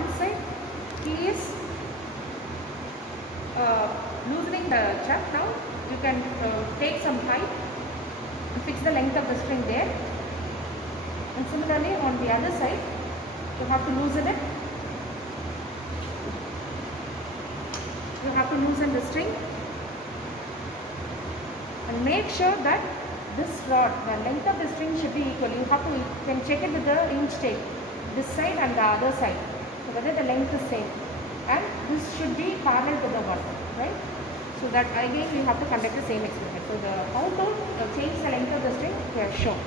one side he is loosening the chuck. Now you can take some pipe and fix the length of the string there, and similarly on the other side you have to loosen it. You have to loosen the string and make sure that this rod, the length of the string should be equal. You can check it with the inch tape, this side and the other side, so whether the length is same, and this should be parallel to the one, right? So that again we have to conduct the same experiment. So how to change the length of the string we have shown.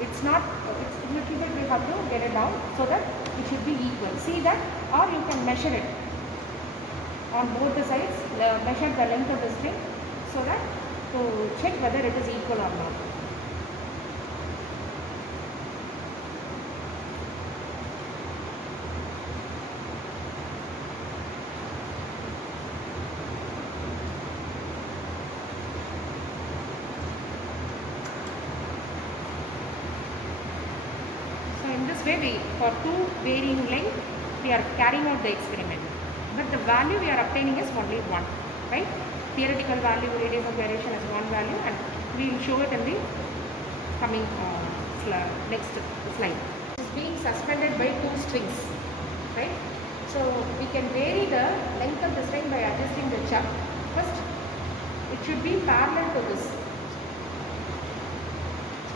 It's not, it's little bit we have to get it down so that it should be equal. See that, or you can measure it on both the sides, measure the length of the string so that to check whether it is equal or not. In this way, for two varying length, we are carrying out the experiment. But the value we are obtaining is only one, right? Theoretical value, radius of variation is one value, and we will show it in the coming next slide. It is being suspended by two strings, right? So we can vary the length of the string by adjusting the chuck. First, it should be parallel to this.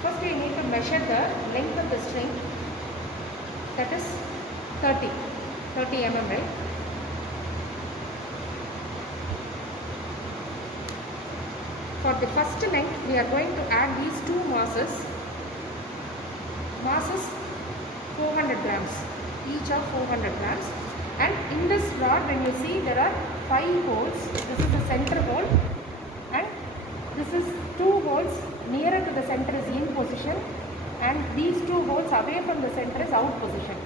First, we need to measure the length of the string. That is 30 mm, right? For the first length, we are going to add these two masses. Mass is 400 grams, each of 400 grams. And in this rod, when you see, there are 5 holes. This is the center hole, and this is 2 holes nearer to the center is in position, and these 2 holes away from the center is out position.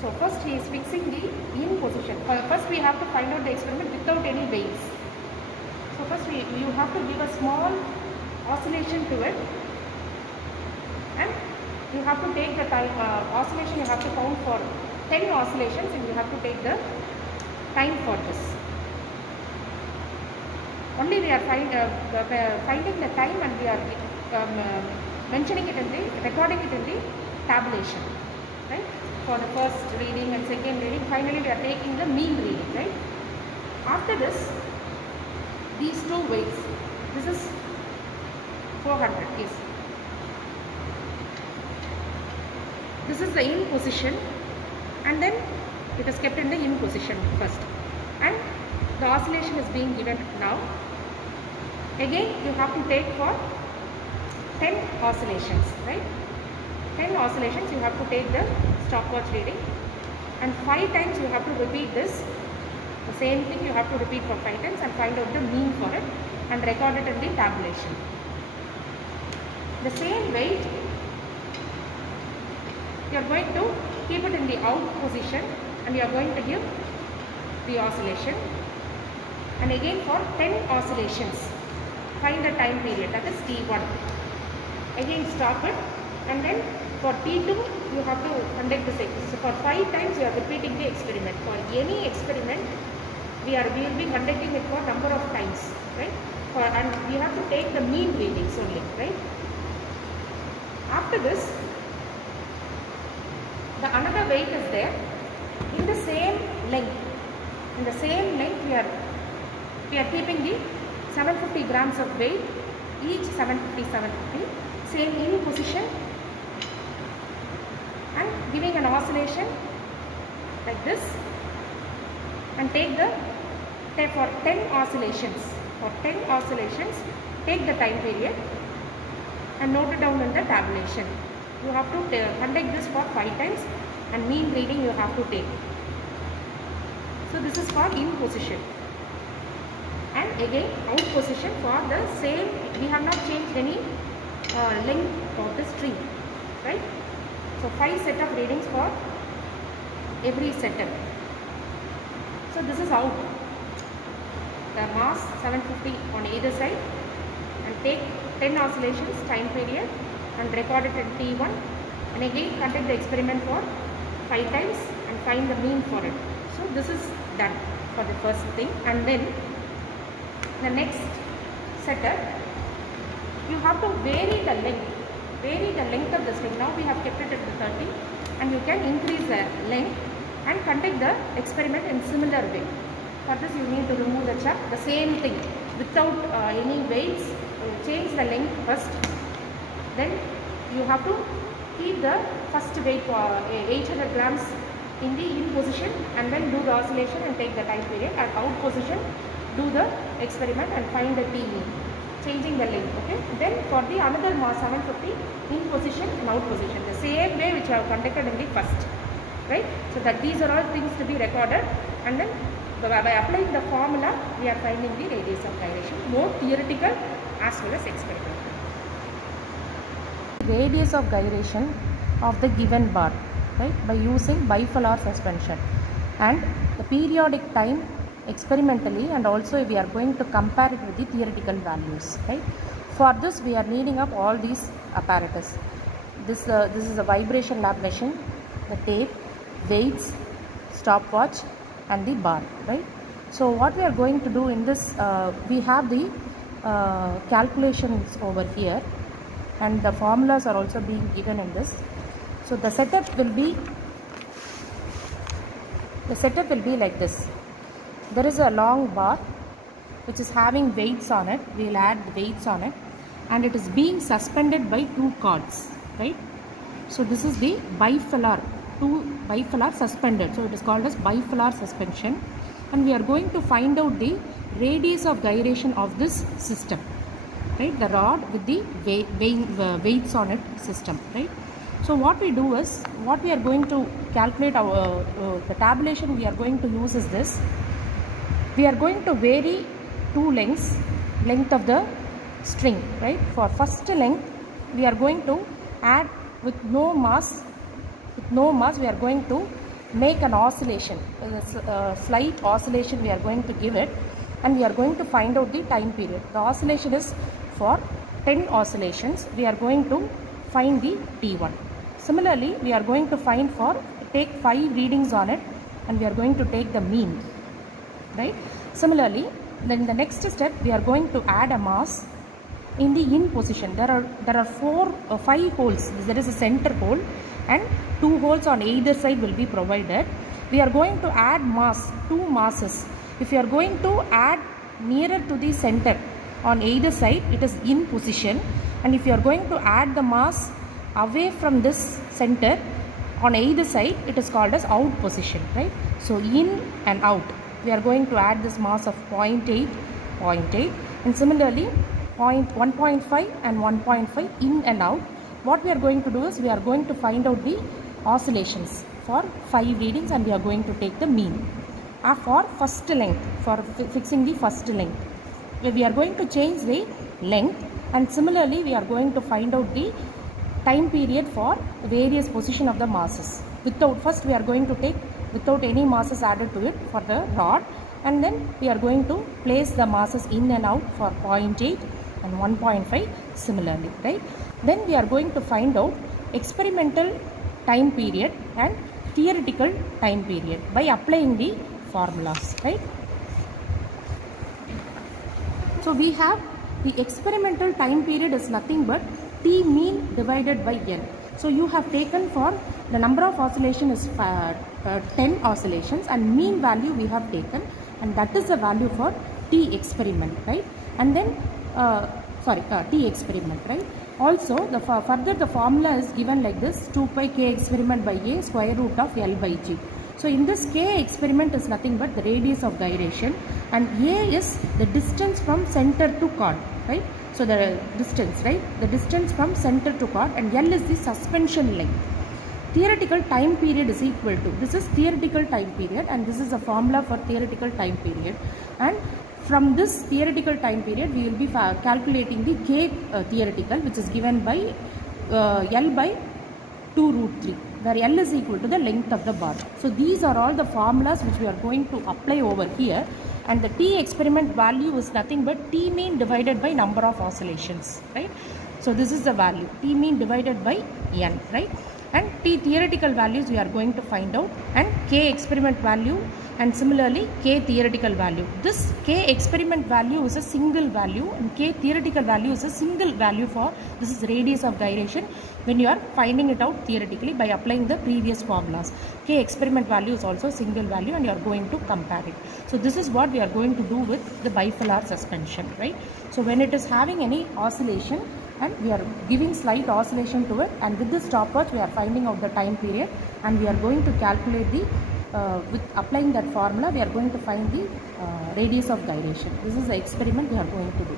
So first he is fixing the in position. First we have to find out the experiment without any weights. So first you have to give a small oscillation to it, and you have to take the time oscillation. You have to count for 10 oscillations, and you have to take the time for this. Only we are finding the time, and we are mentioning it in the, recording it in the tabulation, right? For the first reading and second reading, finally we are taking the mean reading, right? After this, these 2 weights, this is 400, yes. This is the in position, and then it is kept in the in position first, and the oscillation is being given now. Again, you have to take for 10 oscillations, right? 10 oscillations you have to take the stopwatch reading, and 5 times you have to repeat this. The same thing you have to repeat for 5 times and find out the mean for it and record it in the tabulation. The same weight you are going to keep it in the out position, and you are going to give the oscillation, and again for 10 oscillations find the time period, that is T1. Again stop it, and then for T2 you have to conduct the same. So for 5 times you are repeating the experiment. For any experiment we will be conducting it for number of times, right? And we have to take the mean readings only, right? After this, the another weight is there in the same length. In the same length we are keeping the 750 grams of weight, each 750, same in position, and giving an oscillation like this, and take for 10 oscillations. For 10 oscillations, take the time period and note it down in the tabulation. You have to conduct this for 5 times, and mean reading you have to take. So this is for in position, and again out position for the same. We have not changed any length of the string, right? So 5 set of readings for every setup. So this is out. The mass 750 on either side, and take 10 oscillations time period and record it at T1, and again conduct the experiment for 5 times and find the mean for it. So this is done for the first thing. And then the next setup, you have to vary the length of the string. Now we have kept it at the 30, and you can increase the length and conduct the experiment in similar way. For this you need to remove the chuck, the same thing without any weights. Change the length first, then you have to keep the first weight 800 grams in the in position, and then do the oscillation and take the time period. At out position, do the experiment and find the T mean, changing the length. Okay. Then for the another mass 750, in position and out position, the same way which I have conducted in the first, right? So that these are all things to be recorded, and then by applying the formula we are finding the radius of gyration, more theoretical as well as experimental. Radius of gyration of the given bar, right, by using bifilar suspension, and the periodic time experimentally, and also we are going to compare it with the theoretical values, right. For this we are needing up all these apparatus. This is a vibration lab machine, the tape, weights, stopwatch and the bar, right. So what we are going to do in this, we have the calculations over here, and the formulas are also being given in this. So the setup will be like this. There is a long bar which is having weights on it. We will add the weights on it, and it is being suspended by 2 cords, right. So this is the bifilar suspended, so it is called as bifilar suspension, and we are going to find out the radius of gyration of this system, right, the rod with the weights on it system, right. So what we do is, what we are going to calculate, our the tabulation we are going to use is this. We are going to vary 2 length of the string, right. For first length we are going to add with no mass, we are going to make an oscillation, slight oscillation we are going to give it, and we are going to find out the time period. The oscillation is for 10 oscillations, we are going to find the T1. Similarly, we are going to take 5 readings on it, and we are going to take the mean, right. Similarly, then the next step, we are going to add a mass in the in position. There are 5 holes. There is a center hole, and 2 holes on either side will be provided. We are going to add mass, 2 masses. If you are going to add nearer to the center on either side, it is in position, and if you are going to add the mass away from this center on either side, it is called as out position, right. So in and out, we are going to add this mass of 0.8, and similarly 1.5 and 1.5 in and out. What we are going to do is, we are going to find out the oscillations for 5 readings, and we are going to take the mean. For first length, for fixing the first length, we are going to change the length, and similarly we are going to find out the time period for various position of the masses. First we are going to take without any masses added to it for the rod, and then we are going to place the masses in and out for 0.8 and 1.5 similarly, right. Then we are going to find out experimental time period and theoretical time period by applying the formulas, right. So we have the experimental time period is nothing but T mean divided by N. So you have taken, for the number of oscillation is 10 oscillations, and mean value we have taken, and that is the value for T experiment, right. And then T experiment, right. Also further the formula is given like this: 2 pi K experiment by A square root of L by G. So in this, K experiment is nothing but the radius of gyration, and A is the distance from center to chord, right. So the distance, right, the distance from center to chord, and L is the suspension length. Theoretical time period is equal to, this is theoretical time period, and this is a formula for theoretical time period, and from this theoretical time period we will be calculating the K theoretical, which is given by L by 2 root 3, where L is equal to the length of the bar. So these are all the formulas which we are going to apply over here, and the T experiment value is nothing but T mean divided by number of oscillations, right. So this is the value, T mean divided by N, right. and T theoretical values we are going to find out, and K experiment value, and similarly K theoretical value. This K experiment value is a single value and K theoretical value is a single value for this is radius of gyration when you are finding it out theoretically by applying the previous formulas. K experiment value is also a single value and you are going to compare it. So this is what we are going to do with the bifilar suspension, right? So when it is having any oscillation and we are giving slight oscillation to it, and with this stopwatch we are finding out the time period and we are going to calculate the with applying that formula we are going to find the radius of gyration. This is the experiment we are going to do.